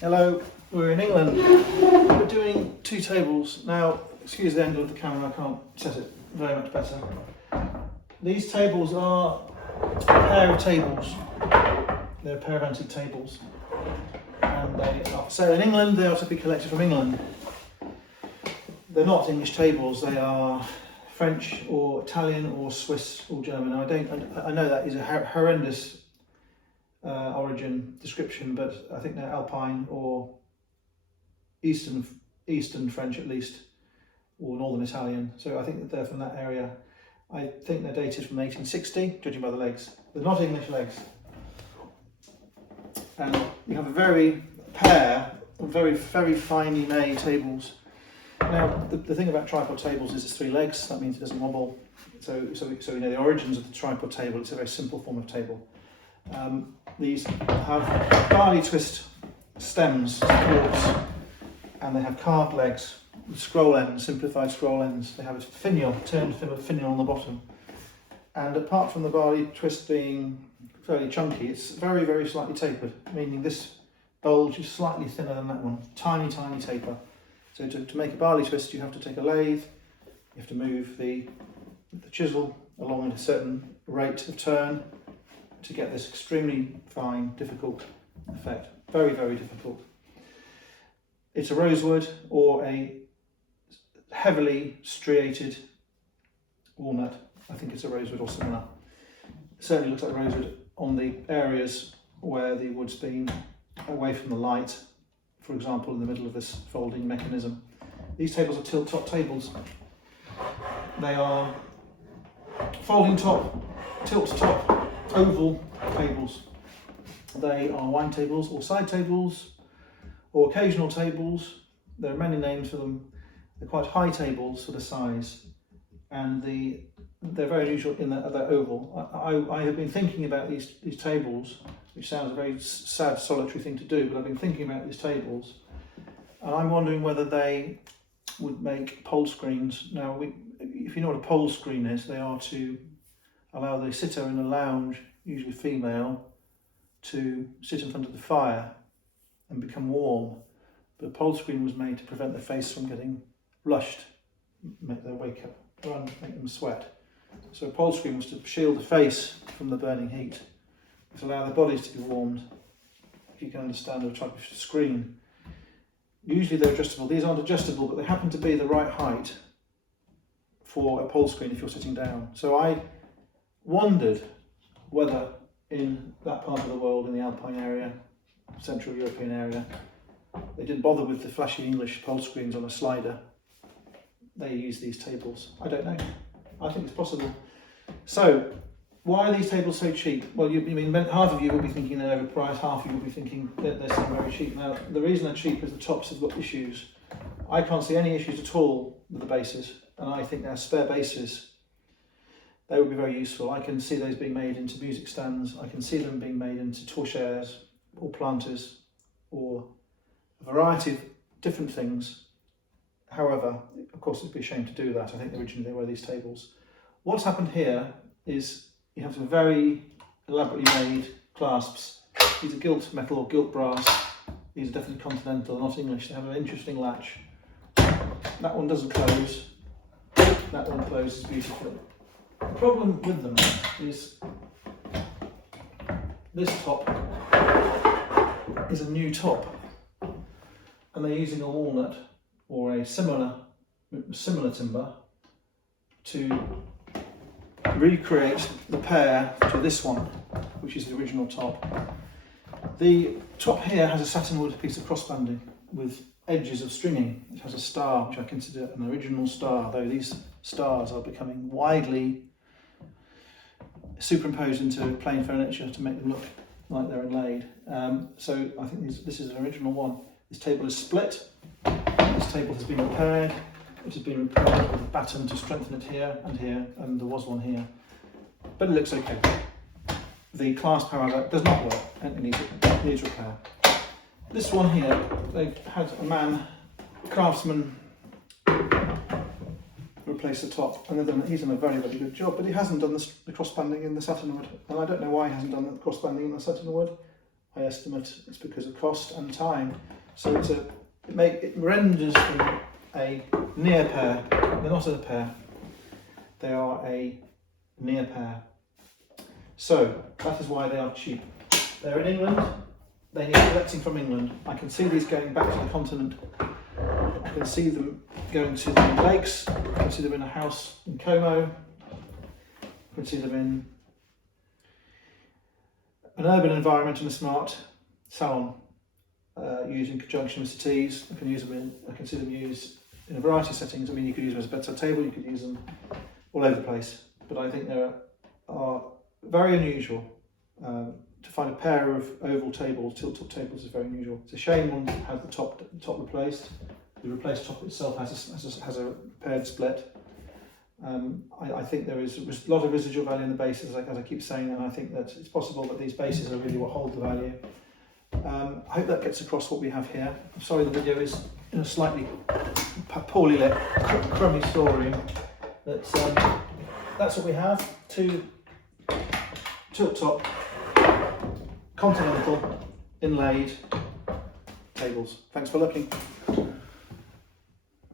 Hello, we're in England. We're doing two tables. Now, excuse the angle of the camera, I can't set it very much better. These tables are a pair of tables. They're a pair of antique tables. And they are for sale in England. They are to be collected from England. They're not English tables, they are French or Italian or Swiss or German. I know that is a horrendous origin description, but I think they're Alpine or Eastern French at least, or Northern Italian. So I think that they're from that area. I think they're dated from 1860, judging by the legs. They're not English legs. And you have a pair of very finely made tables. Now, the thing about tripod tables is it's three legs. That means it doesn't wobble. So we know the origins of the tripod table. It's a very simple form of table. These have barley twist stems, supports, and they have carved legs with scroll ends, simplified scroll ends. They have a finial, turned finial on the bottom. And apart from the barley twist being fairly chunky, it's very slightly tapered, meaning this bulge is slightly thinner than that one. Tiny taper. So to make a barley twist, you have to take a lathe, you have to move the chisel along at a certain rate of turn to get this extremely fine, difficult effect. Very difficult. It's a rosewood or a heavily striated walnut. I think it's a rosewood or similar. It certainly looks like rosewood on the areas where the wood's been away from the light. For example, in the middle of this folding mechanism. These tables are tilt-top tables. They are folding top, tilt-top, oval tables. They are wine tables or side tables or occasional tables. There are many names for them. They're quite high tables for the size, and they're very unusual in that they're oval. I have been thinking about these tables, which sounds a very sad, solitary thing to do, but I've been thinking about these tables, and I'm wondering whether they would make pole screens. Now, if you know what a pole screen is, they are to allow the sitter in a lounge, usually female, to sit in front of the fire and become warm. But a pole screen was made to prevent their face from getting flushed, make their wake up, run, make them sweat. So a pole screen was to shield the face from the burning heat, to allow their bodies to be warmed, if you can understand the type of screen. Usually they're adjustable. These aren't adjustable, but they happen to be the right height for a pole screen if you're sitting down. So I wondered whether in that part of the world, in the Alpine area, Central European area, they didn't bother with the flashy English pole screens on a slider. They use these tables. I don't know. I think it's possible. So, why are these tables so cheap? Well, half of you will be thinking they're overpriced, half of you will be thinking that they're still very cheap. Now, the reason they're cheap is the tops have got issues. I can't see any issues at all with the bases, and I think they're spare bases. They would be very useful. I can see those being made into music stands. I can see them being made into torchairs or planters or a variety of different things. However, of course, it'd be a shame to do that. I think originally they were these tables. What's happened here is you have some very elaborately made clasps. These are gilt metal or gilt brass. These are definitely continental, not English. They have an interesting latch. That one doesn't close. That one closes beautifully. The problem with them is this top is a new top, and they're using a walnut or a similar timber to recreate the pair to this one, which is the original top. The top here has a satinwood piece of crossbanding with edges of stringing. It has a star, which I consider an original star, though these stars are becoming widely superimposed into plain furniture to make them look like they're inlaid. So I think this is an original one. This table is split. This table has been repaired. It has been repaired with a batten to strengthen it here, and there was one here. But it looks okay. The clasp, however, does not work and it needs repair. This one here, they've had a craftsman, replace the top, and he's done a very good job, but he hasn't done the crossbanding in the satinwood, and I don't know why he hasn't done the crossbanding in the satinwood. I estimate it's because of cost and time. So it renders them a near pair. They're not a pair, they are a near pair. So that is why they are cheap. They're in England, they need collecting from England. I can see these going back to the continent. I can see them going to the lakes. I can see them in a house in Como. I can see them in an urban environment in a smart salon, used in conjunction with settees. I can see them used in a variety of settings. I mean, you could use them as a bedside table, you could use them all over the place. But I think they are very unusual. To find a pair of oval tables, tilt-top tables, is very unusual. It's a shame one has the top replaced. The replaced top itself has a paired split. I think there is a lot of residual value in the bases, as I keep saying, and I think that it's possible that these bases are really what hold the value. I hope that gets across what we have here. I'm sorry the video is in a slightly poorly lit, crummy storeroom. That's what we have. Two tilt-top, continental, inlaid tables. Thanks for looking.